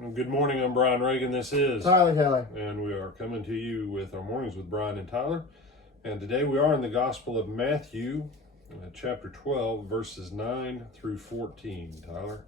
Well, good morning, I'm Brian Reagan. This is Tyler Kelly. And we are coming to you with our mornings with Brian and Tyler. And today we are in the Gospel of Matthew, chapter 12, verses 9 through 14. Tyler?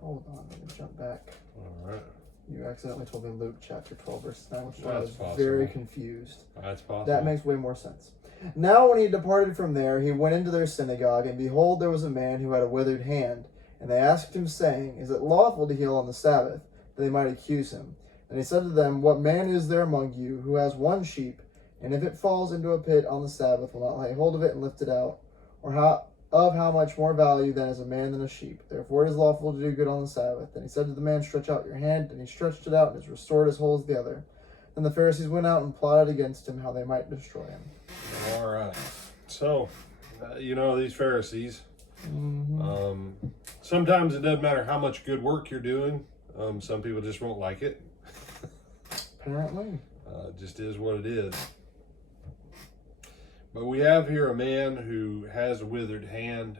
Hold on, let me jump back. All right. You accidentally told me Luke chapter 12, verse 9, which Well, I was that's possible. very confused. That's possible. That makes way more sense. Now when he departed from there, he went into their synagogue, and behold, there was a man who had a withered hand. And they asked him, saying, Is it lawful to heal on the Sabbath? That they might accuse him. And he said to them, What man is there among you who has one sheep, and if it falls into a pit on the Sabbath, will not lay hold of it and lift it out? Or how much more value then is a man than a sheep? Therefore it is lawful to do good on the Sabbath. And he said to the man, Stretch out your hand. And he stretched it out, and it was restored as whole as the other. Then the Pharisees went out and plotted against him, how they might destroy him. All right. So, these Pharisees, sometimes it doesn't matter how much good work you're doing. Some people just won't like it. Apparently. Just is what it is. But we have here a man who has a withered hand.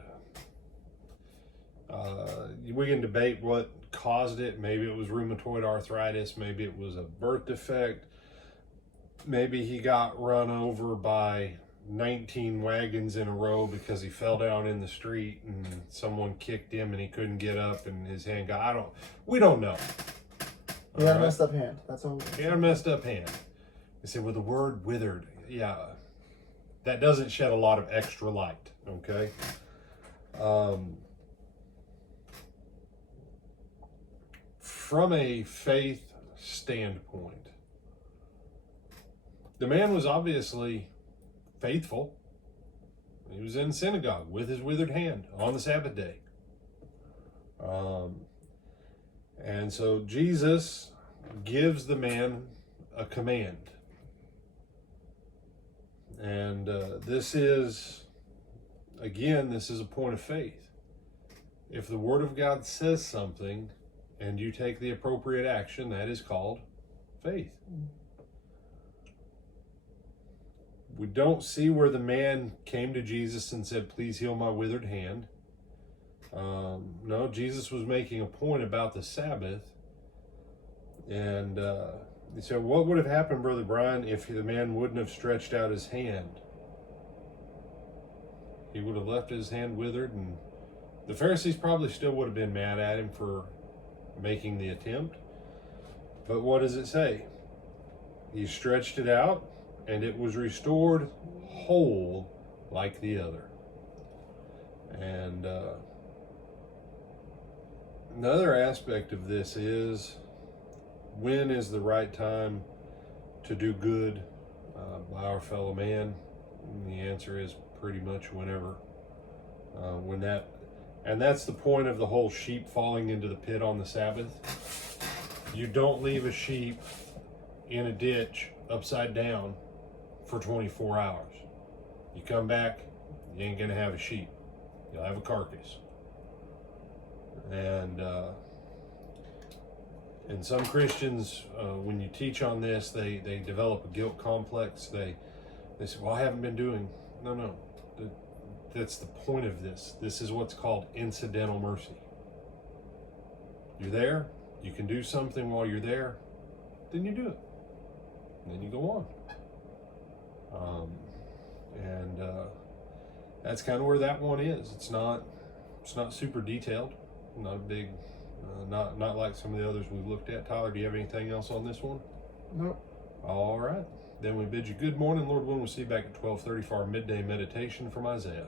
We can debate what caused it. Maybe it was rheumatoid arthritis. Maybe it was a birth defect. Maybe he got run over by 19 wagons in a row because he fell down in the street and someone kicked him and he couldn't get up and his hand got, we don't know. He had a messed up hand. That's all. He had a messed up hand. They said, well, the word withered, that doesn't shed a lot of extra light, okay? From a faith standpoint, the man was obviously faithful. He was in synagogue with his withered hand on the Sabbath day. And so Jesus gives the man a command. And this is a point of faith. If the Word of God says something and you take the appropriate action, that is called faith. We don't see where the man came to Jesus and said, please heal my withered hand. No, Jesus was making a point about the Sabbath. And so what would have happened, Brother Brian, if the man wouldn't have stretched out his hand? He would have left his hand withered, and the Pharisees probably still would have been mad at him for making the attempt. But what does it say? He stretched it out, and it was restored whole like the other. And another aspect of this is, when is the right time to do good by our fellow man? And the answer is pretty much whenever. And that's the point of the whole sheep falling into the pit on the Sabbath. You don't leave a sheep in a ditch upside down for 24 hours. You come back, you ain't gonna have a sheep. You'll have a carcass. And some Christians, when you teach on this, they develop a guilt complex. They say, well, I haven't been doing. No. That's the point of this. This is what's called incidental mercy. You're there, you can do something while you're there, then you do it. And then you go on. That's kind of where that one is. It's not super detailed, not a big, not like some of the others we've looked at. Tyler, do you have anything else on this one? Nope. All right. Then we bid you good morning. Lord willing, we'll see you back at 12:30 for our midday meditation from Isaiah.